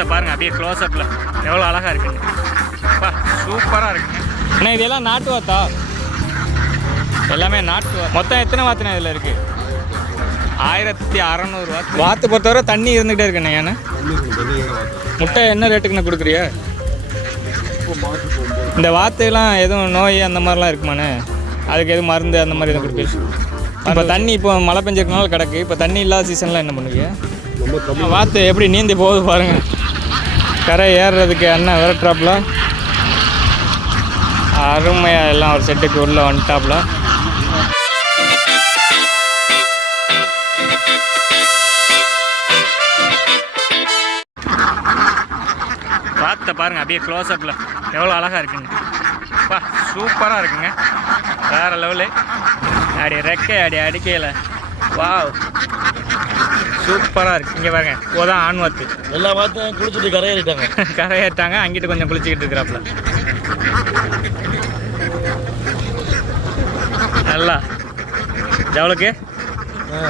வாத்தை பாருங்க அப்படியே க்ளோஸ்அப்பில் எவ்வளோ அழகாக இருக்குங்க அப்பா சூப்பராக இருக்குங்க அண்ணா இதெல்லாம் நாட்டு வாத்தா? எல்லாமே நாட்டு வா மொத்தம் எத்தனை வாத்துண்ணா இதில் இருக்குது ஆயிரத்தி அறநூறு வாத்து. வாத்து பொறுத்தவரை தண்ணி இருந்துகிட்டே இருக்குண்ணே ஏன்னா? முட்டை என்ன ரேட்டுக்குண்ணே கொடுக்குறியா இந்த வாத்தையெல்லாம் எதுவும் நோய் அந்த மாதிரிலாம் இருக்குமாண்ணே? அதுக்கு எதுவும் மருந்து அந்த மாதிரி எதுவும் கொடுப்பீங்க இப்போ தண்ணி இப்போ மழை பெஞ்சிருக்கனால கிடக்கு. இப்போ தண்ணி இல்லாத சீசன்லாம் என்ன பண்ணுவீங்க? வாத்து எப்படி நீந்தி போகுது பாருங்க. கரை ஏறுறதுக்கு அண்ணன் விரட்டுறாப்புல? அருமையாக எல்லாம் ஒரு செட்டுக்கு உள்ளே வந்துட்டாப்புல. வாத்தை பாருங்க அப்படியே க்ளோஸ்அப்பில் எவ்வளோ அழகாக இருக்குங்க. பா சூப்பராக இருக்குங்க. வேறு லெவலு அடி ரெக்கை அடி அடிக்கையில். வாவ் சூப்பராக இருக்கு. இங்கே பாருங்க இப்போதான் ஆண் வாத்து. எல்லா வார்த்தையும் குளிச்சுட்டு கரையேறிட்டாங்க. கரையேட்டாங்க அங்கிட்டு கொஞ்சம் குளிச்சுக்கிட்டு இருக்கிறாப்புல. நல்லா. ஜவளுக்கு?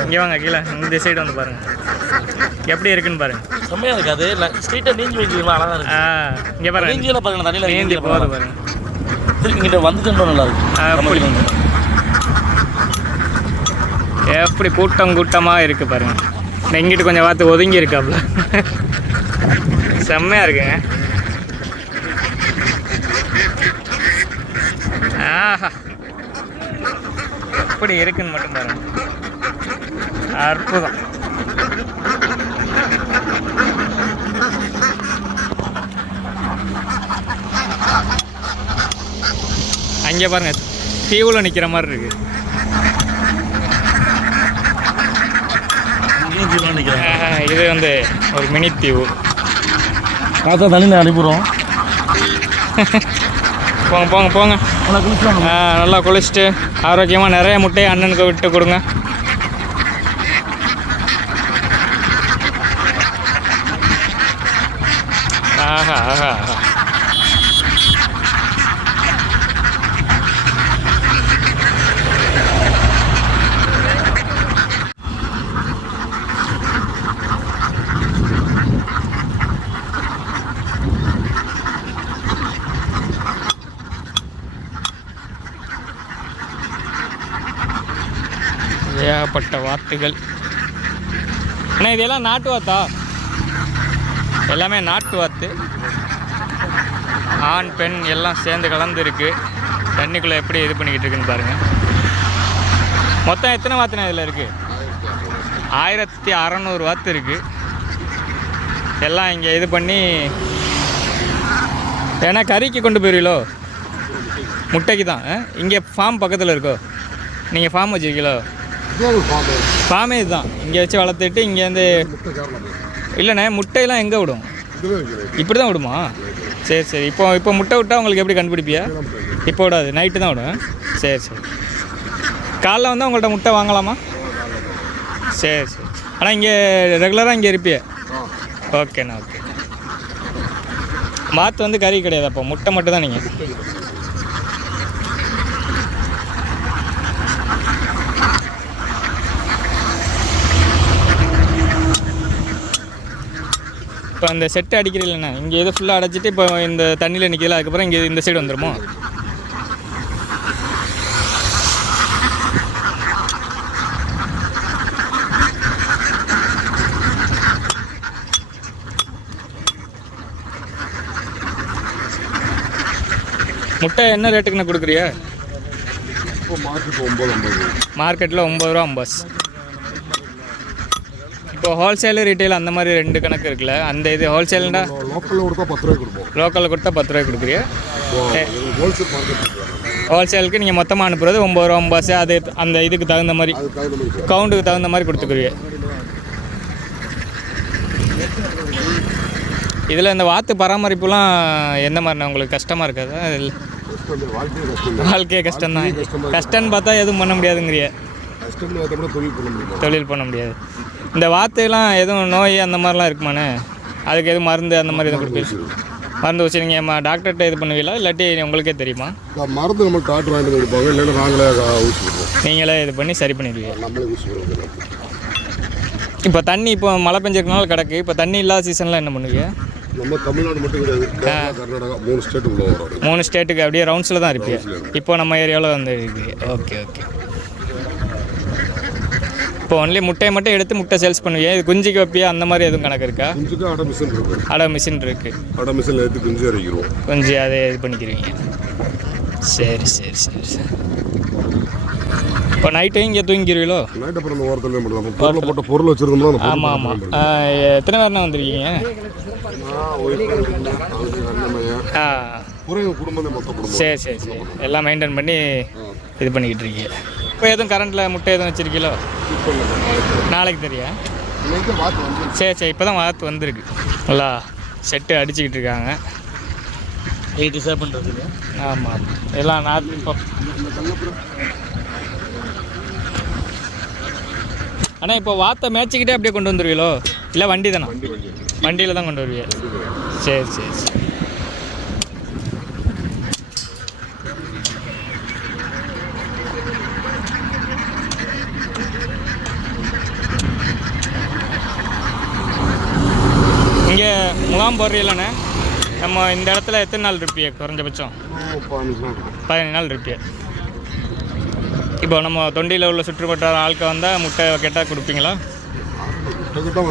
இங்கே வாங்க கீழே. இந்த சைடு வந்து பாருங்க. எப்படி இருக்குன்னு பாருங்க. செம்மையா இருக்காது ஸ்ட்ரீட்டை நீஞ்சி வைக்கலாம் அழகா இருக்கு. இங்கே பாருங்க. நீஞ்சில பாருங்க தண்ணியில நீஞ்சி போகுது பாருங்க. திருப்பி இங்கிட்ட வந்துட்டு நல்லா இருக்கு. எப்படி? கூட்டம் கூட்டமாக இருக்கு பாருங்க. நெங்கிட்டு கொஞ்சம் பார்த்து ஒதுங்கி இருக்காப்புல செம்மையாக இருக்குங்க. ஆஹா. எப்படி இருக்குன்னு மட்டும் பாருங்க. அற்புதம். அங்கே பாருங்க தீவுல நிற்கிற மாதிரி இருக்கு. இது வந்து ஒரு மினி தீவு. பார்த்தா தண்ணியில் அனுப்பிடுறோம். போங்க போங்க போங்க. நல்லா குளிச்சுட்டு ஆரோக்கியமாக நிறைய முட்டையை அண்ணனுக்கு விட்டு கொடுங்க. ஆஹா ஆஹா ஆஹா. ஏகப்பட்ட வாத்துகள் ஆனால் இதெல்லாம் நாட்டு வாத்தா எல்லாமே நாட்டு வாத்து ஆண் பெண் எல்லாம் சேர்ந்து கலந்து இருக்குது தண்ணிக்குள்ளே எப்படி இது பண்ணிக்கிட்டு இருக்குன்னு பாருங்கள் மொத்தம் எத்தனை வாத்துனா இதில் இருக்குது ஆயிரத்தி அறநூறு வாத்து இருக்குது எல்லாம் இங்கே இது பண்ணி ஏன்னா கறிக்கு கொண்டு போயிருவீங்களோ முட்டைக்கு தான் இங்கே ஃபார்ம் பக்கத்தில் இருக்கோ? நீங்கள் ஃபார்ம் வச்சுருக்கீங்களோ? பாமே இதுதான் இங்கே வச்சு வளர்த்துட்டு இங்கேருந்து இல்லைண்ணே முட்டையெல்லாம் எங்கே விடும்? இப்படி தான் விடுமா? சரி சரி. இப்போ இப்போ முட்டை விட்டால் உங்களுக்கு எப்படி கண்டுபிடிப்பியா? இப்போ விடாது. நைட்டு தான் விடும். சரி சரி. காலைல வந்தால் உங்கள்கிட்ட முட்டை வாங்கலாமா? சரி சரி. ஆனால் இங்கே ரெகுலராக இங்கே இருப்பிய. ஓகேண்ணா ஓகே மாற்று வந்து கறி கிடையாது அப்போ. முட்டை மட்டும் தான் நீங்கள் இப்போ அந்த செட்டு அடிக்கிறீங்களண்ணா இங்கே எது ஃபுல்லாக அடைச்சிட்டு இப்போ இந்த தண்ணியில் நிற்கிறதுல அதுக்கப்புறம் இங்கே இந்த சைடு வந்துருமோ? முட்டை என்ன ரேட்டுக்குண்ணா கொடுக்குறியா மார்க்கெட்டில் ஒம்பது ரூபா ஐம்பது. இப்போ ஹோல்சேலு ரீட்டைல் அந்த மாதிரி ரெண்டு கணக்கு இருக்குல்ல அந்த இது ஹோல்சேல்னா லோக்கலில் கொடுத்தா பத்து ரூபாய் கொடுப்போம். லோக்கலில் கொடுத்தா பத்து ரூபாய் கொடுக்குறியா ஹோல்சேல் மார்க்கெட் ஹோல்சேலுக்கு நீங்கள் மொத்தமாக அனுப்புறது ஒம்பது ரூபா ஒம்பது அது அந்த இதுக்கு தகுந்த மாதிரி தகுந்த மாதிரி கவுண்டுக்கு தகுந்த மாதிரி கொடுத்துக்குருவீங்க இதில் இந்த வாத்து பராமரிப்புலாம் எந்த மாதிரிண்ணா உங்களுக்கு கஷ்டமாக இருக்காதா? இல்ல- வாழ்க்கையே கஷ்டம் தான் கஷ்டம்னு பார்த்தா எதுவும் பண்ண முடியாதுங்கிறிய. தொழில் பண்ண முடியாது. இந்த வாத்தையெல்லாம் எதுவும் நோய் அந்த மாதிரிலாம் இருக்குமாண்ணே? அதுக்கு எதுவும் மருந்து அந்த மாதிரி எதுவும் கொடுப்பீங்க மருந்து வச்சு நீங்கள் டாக்டர்கிட்ட இது பண்ணுவீங்களா? இல்லாட்டி உங்களுக்கே தெரியுமா? மருந்து நம்ம டாக்டர் வாங்கிட்டு கொடுப்பாங்க. இல்லைன்னா நாங்களே கா- ஊசி போடுவோம். நீங்களே இது பண்ணி சரி பண்ணிடுவீங்க. நம்மளே இப்போ தண்ணி இப்போ மழை பெஞ்சிருக்கனால கிடக்கு. இப்போ தண்ணி இல்லாத சீசன்லாம் என்ன பண்ணுவீங்க? நம்ம தமிழ்நாடு மட்டும் கிடையாது. கர்நாடகா மூணு ஸ்டேட் உள்ள வரும் மூணு ஸ்டேட்டுக்கு அப்படியே ரவுண்ட்ஸில் தான் இருப்பியா இப்போ நம்ம ஏரியாவில் வந்து இருக்கு. Okay okay. இப்போ ஒன்லி முட்டையை மட்டும் எடுத்து முட்டை சேல்ஸ் பண்ணுவீங்க. இது குஞ்சுக்கு வைப்பியா? அந்த மாதிரி எதுவும் கணக்கு இருக்கா? குஞ்சுக்கு அடை மிஷின் இருக்கு. அடை மிஷின் இருக்குது அடை மிஷினில் ஏற்றி குஞ்சு இறக்கிடுவோம் கொஞ்சம் அதை இது பண்ணிக்கிறீங்க. சரி சரி சரி சரி. இப்போ நைட்டு இங்கே தூங்கிடுவீங்களோ நைட் அப்புறம் அந்த ஓரத்தில் பொருளை போட்ட பொருள் வச்சிருந்தோம்னா ஆமாம் ஆமாம் எத்தனை பேர்ண்ணா வந்திருக்கீங்க? ஆ. குடும்பம் சரி சரி சரி. எல்லாம் மெயின்டைன் பண்ணி இது பண்ணிக்கிட்டு இருக்கீங்க. இப்போ எதுவும் கரண்ட்டில் முட்டை எதுவும் வச்சிருக்கீங்களோ? நாளைக்கு நாளைக்கு தெரியா? இன்னைக்கு பார்த்து வந்து சரி சரி இப்போ தான் வாத்து வந்திருக்கு. நல்லா செட்டு அடிச்சுக்கிட்டு இருக்காங்க. எயிட்டி சேவ் பண்ணுறதுக்கு ஆமாம் எல்லாம் நான் இப்போ. அண்ணா இப்போ வாத்தை மேய்ச்சிக்கிட்டே அப்படியே கொண்டு வந்துருவீங்களோ? இல்லை வண்டி தானே வண்டி வண்டி. வண்டியில் தான் கொண்டு வருவீங்க சரி சரி சரி இங்கே முகாம் போடுறீங்களண்ணே நம்ம இந்த இடத்துல எத்தனை நாள் இருப்பிய குறைஞ்சபட்சம்? பதினஞ்சு நாள் இருப்பிய. இப்போ நம்ம தொண்டியில் உள்ள சுற்றுவட்டார ஆட்க வந்தால் முட்டை கேட்டால் கொடுப்பீங்களா? பத்து ரூபா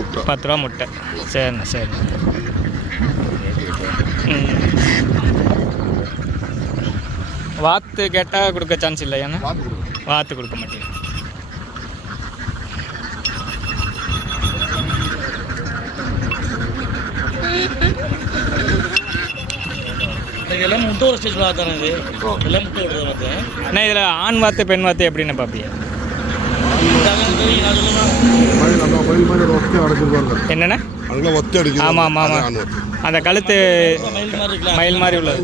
முட்டை. பத்து ரூபா முட்டை சரிண்ணா. சரிண்ணா. வாத்து கேட்டால் கொடுக்க சான்ஸ் இல்லை ஏன்னா வாத்து கொடுக்க மாட்டேன் முட்டை ஒரு ஸ்டேஜ் தானே இது? எல்லாம் முட்டை விடுறது பார்த்தேன் அண்ணா இதில் ஆண் வாத்து பெண் வாத்து எப்படின்னு பார்ப்பியா மயில் அந்த மயில் மாதிரி ஒத்தி அடைச்சிருப்பாங்க என்னண்ணா? அங்கே ஒத்தி அடிக்குது ஆமாம் ஆமாம் ஆமாம். அந்த கழுத்து மயில் மாதிரி இருக்கலாம் மயில் மாதிரி உள்ளது.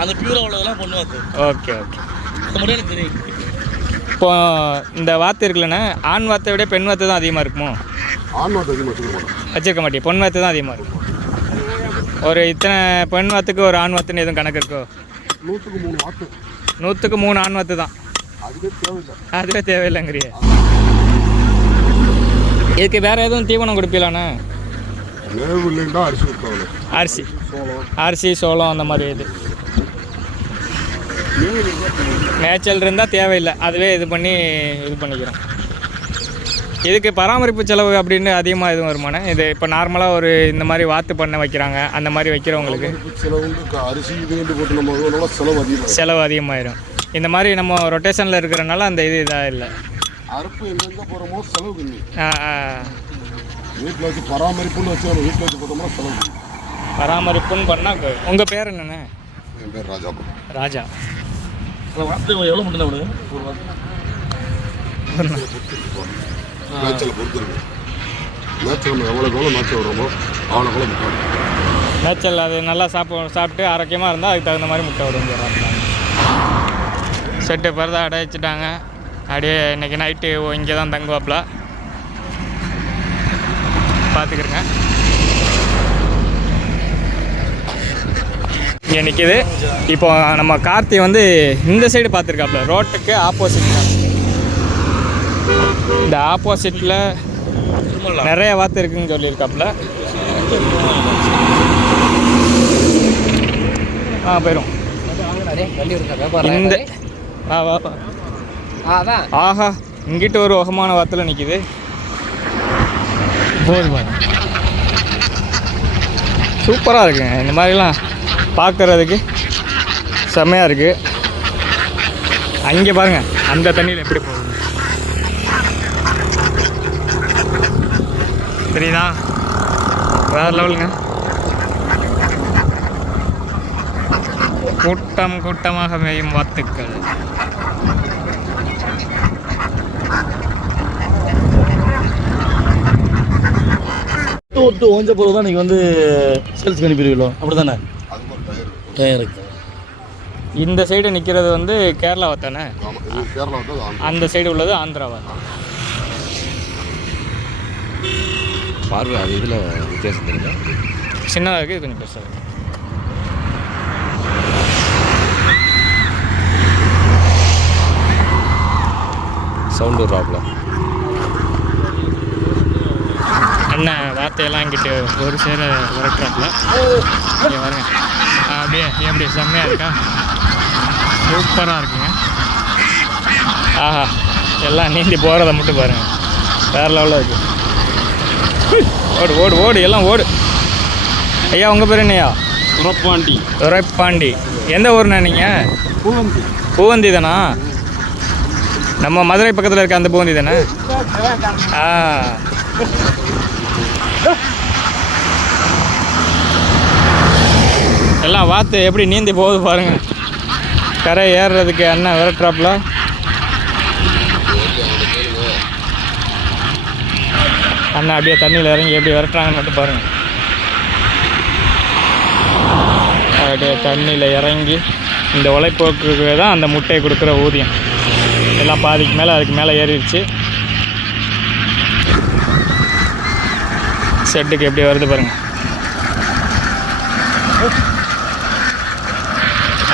அந்த பியூரா உள்ளதெல்லாம் பொண்ணு வாத்து. Okay okay. அது மட்டும் எனக்கு தெரியும். இப்போ இந்த வாத்து இருக்குல்லண்ணா ஆண் வாத்தை விட பெண் வாத்து தான் அதிகமாக இருக்குமோ? ஆண் ஒத்தி அதிகமாக வச்சுக்க மாட்டோம் வச்சிருக்க மாட்டேன் பொன் வாத்து தான் அதிகமாக இருக்கும் ஒரு இத்தனை பெண் வாத்துக்கு ஒரு ஆண் வாத்துன்னு எதுவும் கணக்கு இருக்கோ? நூற்றுக்கு மூணு வாத்து. நூற்றுக்கு மூணு ஆண் வாத்து தான். அதுவே தேவையில்லைங்கிறிய. இதுக்கு வேற எதுவும் தீவனம் கொடுப்பீங்களாண்ணா? அரிசி அரிசி. சோளம் அந்த மாதிரி இது. மேய்ச்சல். இருந்தால் தேவையில்லை. அதுவே இது பண்ணி இது பண்ணிக்கிறோம். இதுக்கு பராமரிப்பு செலவு அப்படின்னு அதிகமாக எதுவும் வருமானே இது இப்போ நார்மலாக ஒரு இந்த மாதிரி வாத்து பண்ண வைக்கிறாங்க அந்த மாதிரி வைக்கிறவங்களுக்கு அரிசி போட்டு நம்ம அதனால செலவு செலவு அதிகமாயிரும். இந்த மாதிரி நம்ம ரொட்டேஷனில் இருக்கிறனால அந்த இது இதாக இல்லை. அறுப்பு எங்கெங்க போகிறோமோ செலவு கம்மி. ஆ, ஆ. வீட்டில் வச்சு பராமரிப்புன்னு வச்சு வீட்டில் வச்சு பார்த்தோம்னா செலவு பராமரிப்புன்னு பண்ணால் உங்கள் பேர் என்னண்ணே? என் பேர் ராஜா வாத்து எவ்வளோ விடுது ஒரு வாத்து மேட்சில் பொறுத்து இருக்கு மேட்சில் நம்ம எவ்வளோக்கு எவ்வளோ மேட்ச் விடுறோமோ அவ்வளோக்கு எவ்வளோ முட்டை. மேய்ச்சல் அது நல்லா சாப்பிட சாப்பிட்டு ஆரோக்கியமாக இருந்தால் அதுக்கு தகுந்த மாதிரி முட்டை விடும் செட்டு பரதா அடைச்சிட்டாங்க. அப்படியே இன்னைக்கு நைட்டு இங்கே தான் தங்குவாப்புல பார்த்துக்கிறங்க இங்கே நிற்கிது இப்போ நம்ம கார்த்தி வந்து இந்த சைடு பார்த்துருக்காப்புல ரோட்டுக்கு ஆப்போசிட்டில் இந்த ஆப்போசிட்டில் நிறைய வாத்து இருக்குன்னு சொல்லியிருக்காப்புல. ஆ போயிடும் இந்த வா வா. ஆஹா இங்கிட்ட ஒரு உகமான வாத்தில் நிற்கிது போதுமா சூப்பராக இருக்குங்க இந்த மாதிரிலாம் பார்க்குறதுக்கு செம்மையாக இருக்குது அங்கே பாருங்கள் அந்த தண்ணியில் எப்படி போகுது? தெரியுதா? வேறு லெவலுங்க. கூட்டம் கூட்டமாக மேயும் வாத்துக்கள். விட்டு ஓஞ்ச பொருள் தான் நீங்கள் வந்து சேல்ஸ் அனுப்பிடுவீங்களோ அப்படி தானே அதுக்கு ஒரு டயர் இருக்கும் டயர் இருக்கு இந்த சைடு நிற்கிறது வந்து கேரளாவை தானே. அந்த சைடு உள்ளது ஆந்திராவா பார்வை அது இதில் வித்தியாசம் தெரியுதா? சின்னதாக இருக்குது இது கொஞ்சம் பெருசாக இருக்குது சவுண்டு வர்றாப்புல அண்ணன் வார்த்தையெல்லாம் இங்கிட்டு ஒரு சேர விரட்டுறாப்புல. இங்கே வருங்க அப்படியே எப்படி செம்மையாக இருக்கா? சூப்பராக இருக்குங்க. ஆஹா எல்லாம் நீந்தி போகிறத மட்டும் பாருங்கள் வேறு லெவலில் இருக்கு. ஓடு ஓடு ஓடு எல்லாம் ஓடு. ஐயா உங்கள் பேர் என்னய்யா? சுரப்பாண்டி துரைப்பாண்டி எந்த ஊர்ண்ணா நீங்கள் பூவந்தி. பூவந்தி தானா? நம்ம மதுரை பக்கத்தில் இருக்க அந்த பூவந்தி தானே? ஆ. எல்லாம் வாத்து எப்படி நீந்தி போகுது பாருங்க. கரை ஏறுறதுக்கு அண்ணன் விரட்டுறாப்புல. அண்ணன் அப்படியே தண்ணியில் இறங்கி எப்படி விரட்டுறாங்கன்னு மட்டும் பாருங்கள் அப்படியே தண்ணியில் இறங்கி இந்த உழைப்போக்கு தான் அந்த முட்டையை கொடுக்குற ஊதியம். எல்லாம் பாதிக்கு மேலே அதுக்கு மேலே ஏறிடுச்சு. செட்டுக்கு எப்படி வருது பாருங்கள்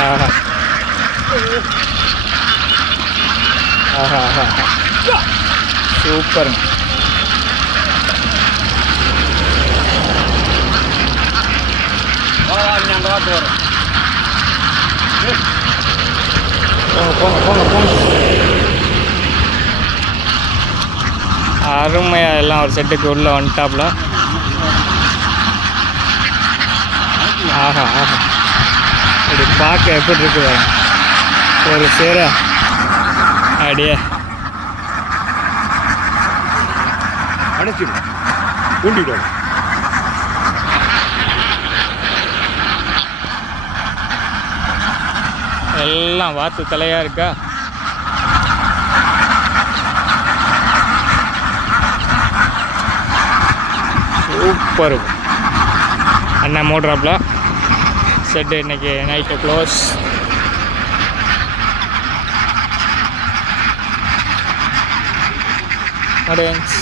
ஆஹா ஆஹா ஆஹா. சூப்பருங்க. போங்க போங்க போங்க போங்க அருமையாக எல்லாம் ஒரு செட்டுக்கு உள்ளே வந்துட்டாப்புல ஆஹா ஆஹா. இப்படி பார்க்க எப்படி இருக்குது ஒரு சேர. அப்படியே அணைச்சிடும் கூண்டிடும் எல்லாம் வாத்து தலையாக இருக்கா? சூப்பர். அண்ணன் மூடுறாப்புல செட்டு இன்னைக்கு நைட்டு க்ளோஸ் ஆடியன்ஸ்